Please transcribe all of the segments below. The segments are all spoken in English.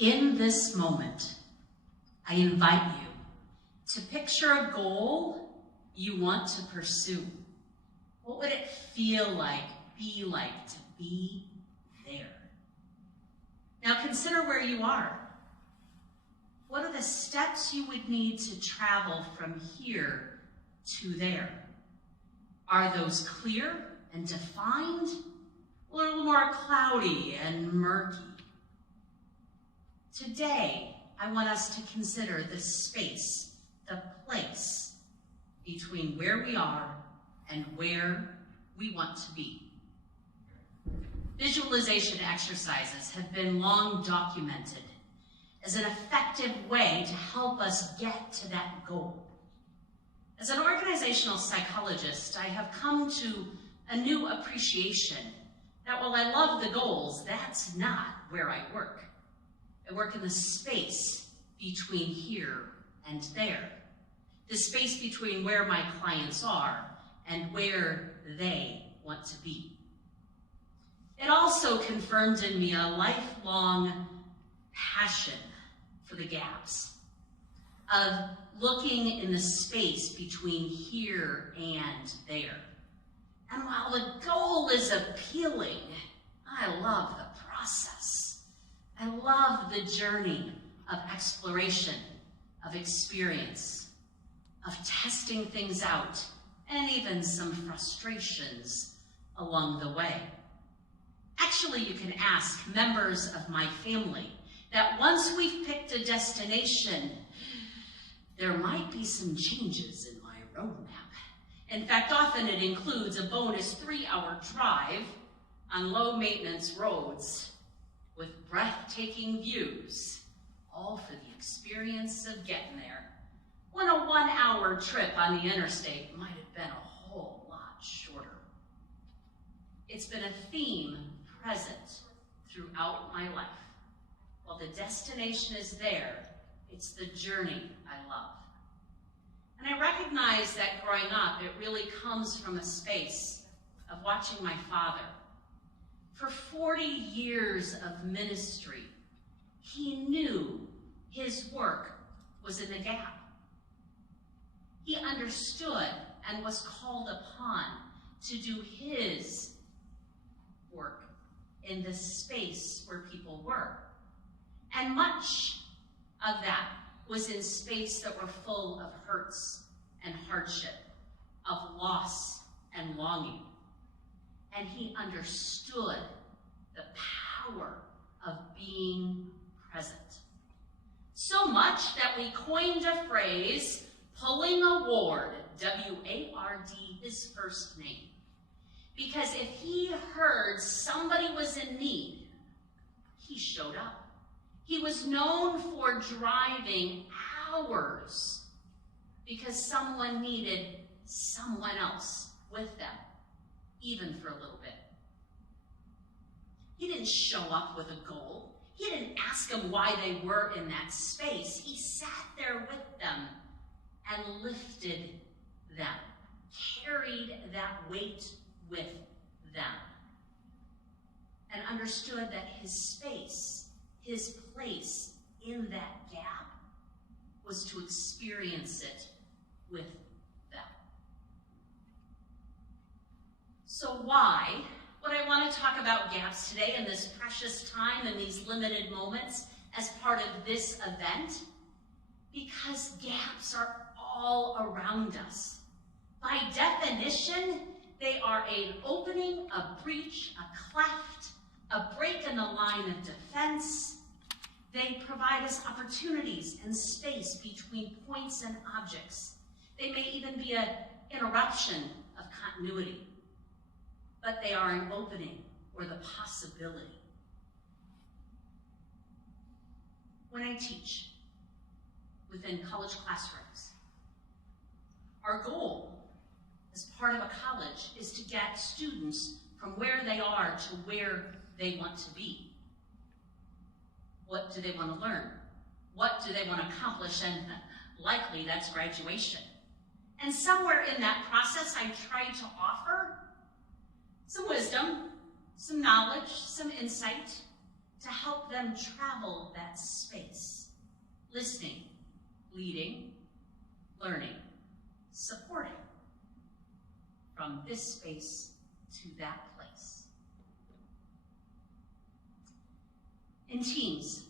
In this moment, I invite you to picture a goal you want to pursue. What would it feel like, be like to be there? Now consider where you are. What are the steps you would need to travel from here to there? Are those clear and defined, or a little more cloudy and murky? Today, I want us to consider the space, the place between where we are and where we want to be. Visualization exercises have been long documented as an effective way to help us get to that goal. As an organizational psychologist, I have come to a new appreciation that while I love the goals, that's not where I work. I work in the space between here and there, the space between where my clients are and where they want to be. It also confirmed in me a lifelong passion for the gaps, of looking in the space between here and there. And while the goal is appealing, I love the process. I love the journey of exploration, of experience, of testing things out, and even some frustrations along the way. Actually, you can ask members of my family that once we've picked a destination, there might be some changes in my roadmap. In fact, often it includes a bonus 3-hour drive on low-maintenance roads with breathtaking views, all for the experience of getting there, when a 1-hour trip on the interstate might have been a whole lot shorter. It's been a theme present throughout my life. While the destination is there, it's the journey I love. And I recognize that growing up, it really comes from a space of watching my father. For 40 years of ministry, he knew his work was in the gap. He understood and was called upon to do his work in the space where people were. And much of that was in space that were full of hurts and hardship, of loss and longing. And he understood the power of being present. So much that we coined a phrase, pulling a Ward, W-A-R-D, his first name. Because if he heard somebody was in need, he showed up. He was known for driving hours because someone needed someone else with them, even for a little bit. He didn't show up with a goal. He didn't ask them why they were in that space. He sat there with them and lifted them, carried that weight with them, and understood that his space, his place in that gap was to experience it with them. So why would I want to talk about gaps today in this precious time and these limited moments as part of this event? Because gaps are all around us. By definition, they are an opening, a breach, a cleft, a break in the line of defense. They provide us opportunities and space between points and objects. They may even be an interruption of continuity, but they are an opening or the possibility. When I teach within college classrooms, our goal as part of a college is to get students from where they are to where they want to be. What do they want to learn? What do they want to accomplish? And likely that's graduation. And somewhere in that process, I try to offer some wisdom, some knowledge, some insight, to help them travel that space, listening, leading, learning, supporting, from this space to that place. In teams,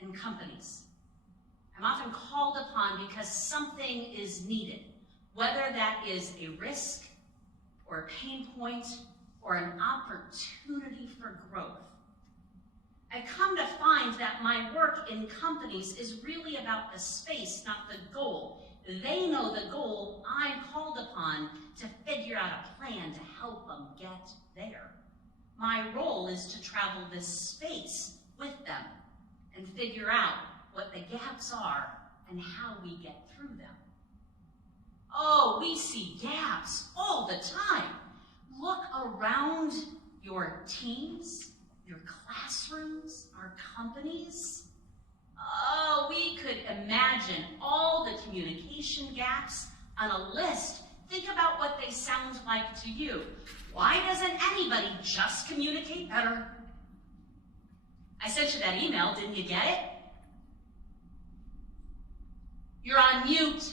in companies, I'm often called upon because something is needed, whether that is a risk or a pain point or an opportunity for growth. I've come to find that my work in companies is really about the space, not the goal. They know the goal. I'm called upon to figure out a plan to help them get there. My role is to travel this space with them and figure out what the gaps are and how we get through them. Oh, we see gaps all the time. Look around your teams, your classrooms, our companies. Oh, we could imagine all the communication gaps on a list. Think about what they sound like to you. Why doesn't anybody just communicate better? I sent you that email, didn't you get it? You're on mute.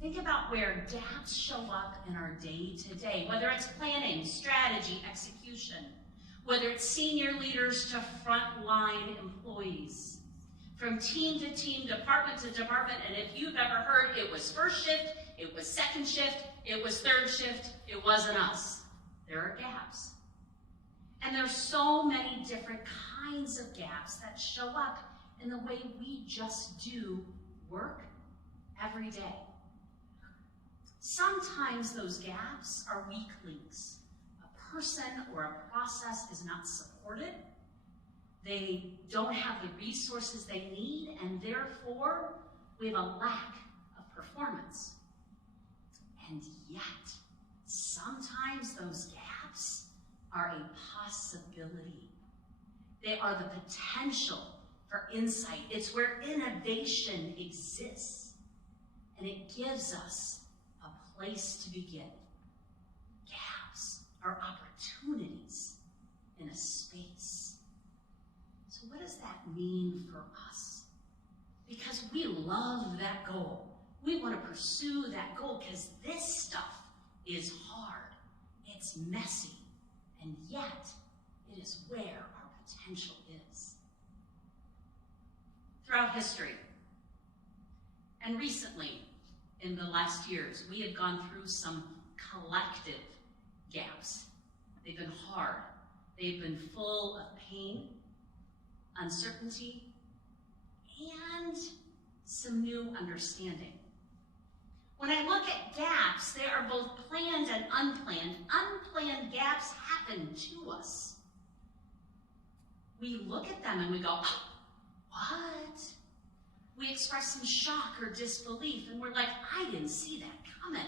Think about where gaps show up in our day-to-day, whether it's planning, strategy, execution, whether it's senior leaders to frontline employees, from team to team, department to department, and if you've ever heard it was first shift, it was second shift, it was third shift, it wasn't us. There are gaps. And there's so many different kinds of gaps that show up in the way we just do work every day. Sometimes those gaps are weak links. A person or a process is not supported. They don't have the resources they need, and therefore we have a lack of performance. And yet, sometimes those gaps are a possibility. They are the potential for insight. It's where innovation exists, and it gives us a place to begin. Gaps are opportunities in a space. So what does that mean for us? Because we love that goal. We want to pursue that goal because this stuff is hard. It's messy. And yet, it is where our potential is. Throughout history, and recently, in the last years, we have gone through some collective gaps. They've been hard. They've been full of pain, uncertainty, and some new understanding. When I look at gaps, they are both planned and unplanned. Unplanned gaps happen to us. We look at them and we go, oh, what? We express some shock or disbelief, and we're like, I didn't see that coming.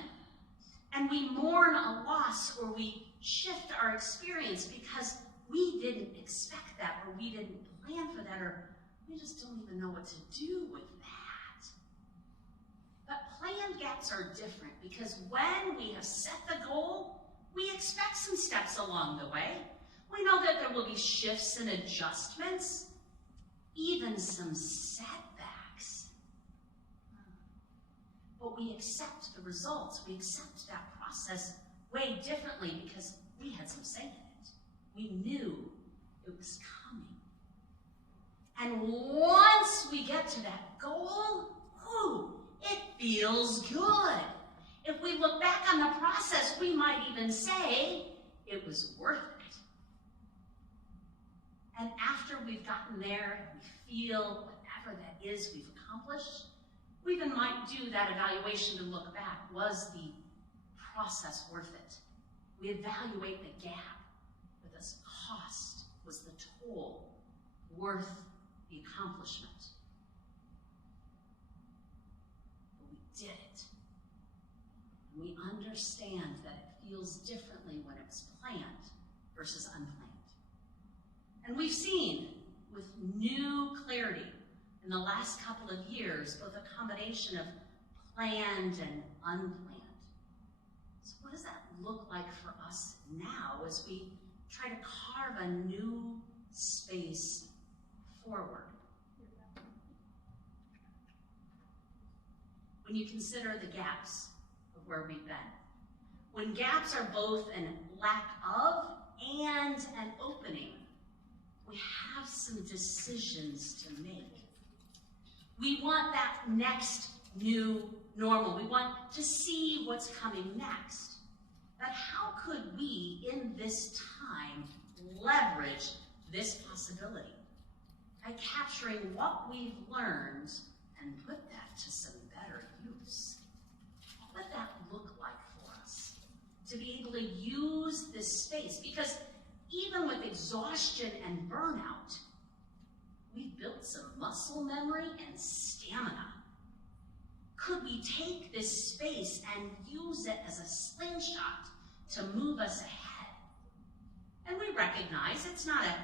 And we mourn a loss, or we shift our experience because we didn't expect that, or we didn't plan for that, or we just don't even know what to do with that. But planned gaps are different because when we have set the goal, we expect some steps along the way. We know that there will be shifts and adjustments, even some setbacks. But we accept the results. We accept that process way differently because we had some say in it. We knew it was coming. And once we get to that goal, ooh, it feels good. If we look back on the process, we might even say it was worth it. And after we've gotten there and we feel whatever that is we've accomplished, we even might do that evaluation to look back. Was the process worth it? We evaluate the gap. With this cost, was the toll worth the accomplishment? But we did it. And we understand that it feels differently when it's planned versus unplanned. And we've seen with new clarity in the last couple of years both a combination of planned and unplanned. So what does that look like for us now as we try to carve a new space forward. When you consider the gaps of where we've been, when gaps are both a lack of and an opening, we have some decisions to make. We want that next new normal. We want to see what's coming next. But how could we, in this time, leverage this possibility by capturing what we've learned and put that to some better use? What would that look like for us to be able to use this space? Because even with exhaustion and burnout, we've built some muscle memory and stamina. Could we take this space and use it as a slingshot to move us ahead? And we recognize it's not a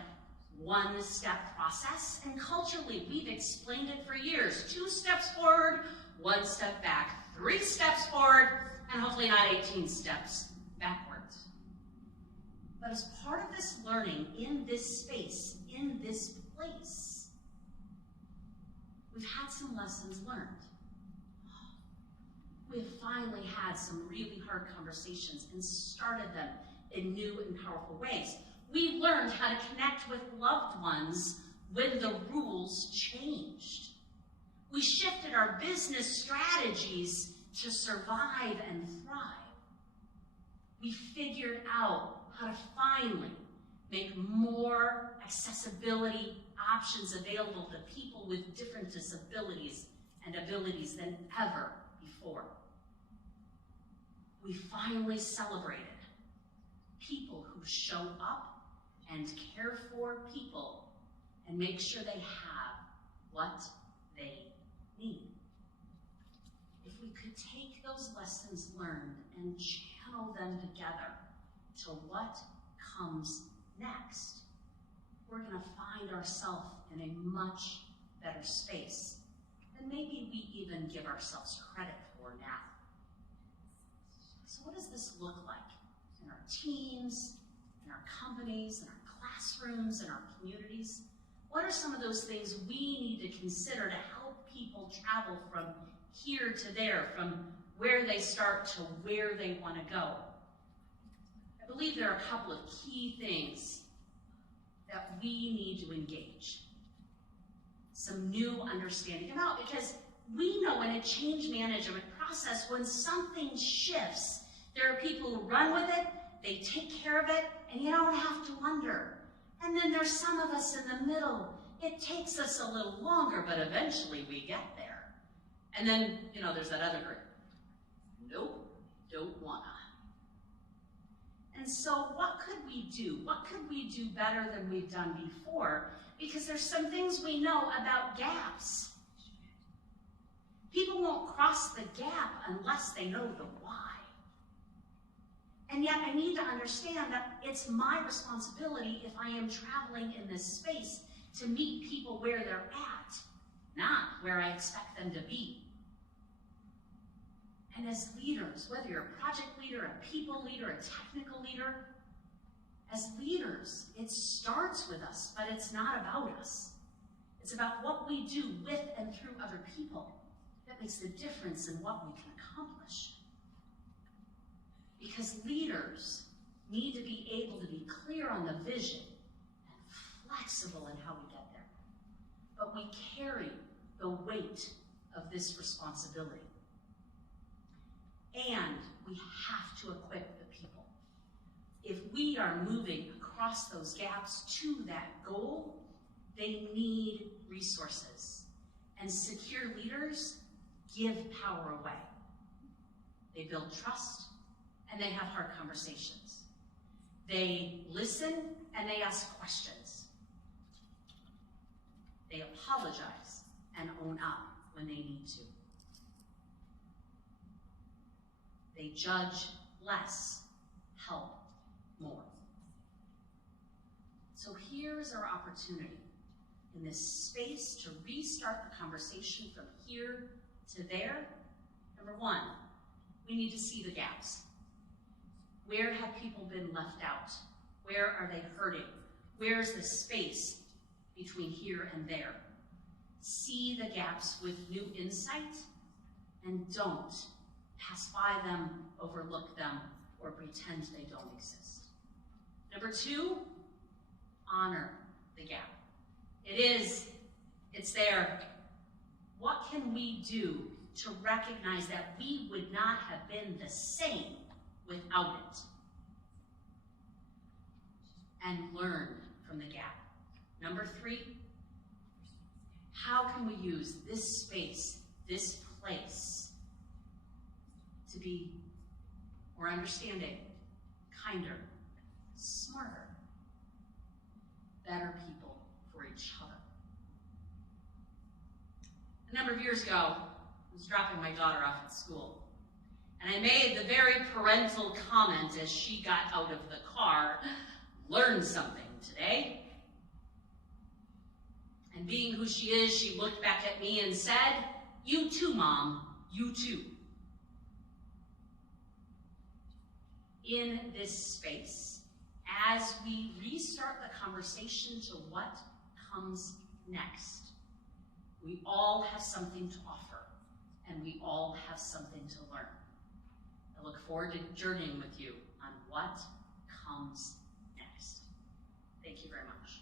one-step process, and culturally we've explained it for years. 2 steps forward, 1 step back, 3 steps forward, and hopefully not 18 steps backwards. But as part of this learning in this space, in this place, we've had some lessons learned. We have finally had some really hard conversations and started them in new and powerful ways. We learned how to connect with loved ones when the rules changed. We shifted our business strategies to survive and thrive. We figured out how to finally make more accessibility options available to people with different disabilities and abilities than ever before. We finally celebrated people who show up and care for people and make sure they have what they need. If we could take those lessons learned and channel them together to what comes next, we're going to find ourselves in a much better space than maybe we even give ourselves credit for now. So what does this look like in our teams, in our companies, in our classrooms, in our communities? What are some of those things we need to consider to help people travel from here to there, from where they start to where they want to go? I believe there are a couple of key things that we need to engage some new understanding about, because we know in a change management process, when something shifts, there are people who run with it, they take care of it, and you don't have to wonder. And then there's some of us in the middle. It takes us a little longer, but eventually we get there. And then, there's that other group. Nope, don't wanna. And so what could we do? What could we do better than we've done before? Because there's some things we know about gaps. People won't cross the gap unless they know the why. And yet I need to understand that it's my responsibility, if I am traveling in this space, to meet people where they're at, not where I expect them to be. And as leaders, whether you're a project leader, a people leader, a technical leader, as leaders, it starts with us, but it's not about us. It's about what we do with and through other people that makes the difference in what we can accomplish. Because leaders need to be able to be clear on the vision and flexible in how we get there. But we carry the weight of this responsibility. And we have to equip the people. If we are moving across those gaps to that goal, they need resources. And secure leaders give power away. They build trust, and they have hard conversations. They listen, and they ask questions. They apologize and own up when they need to. They judge less, help more. So here's our opportunity in this space to restart the conversation from here to there. Number one, we need to see the gaps. Where have people been left out? Where are they hurting? Where's the space between here and there? See the gaps with new insight, and don't pass by them, overlook them, or pretend they don't exist. Number 2, honor the gap. It's there. What can we do to recognize that we would not have been the same without it? And learn from the gap. Number 3, how can we use this space, this place, to be more understanding, kinder, smarter, better people for each other? A number of years ago, I was dropping my daughter off at school, and I made the very parental comment as she got out of the car, "Learn something today." And being who she is, she looked back at me and said, "You too, Mom, you too." In this space, as we restart the conversation to what comes next, we all have something to offer, and we all have something to learn. I look forward to journeying with you on what comes next. Thank you very much.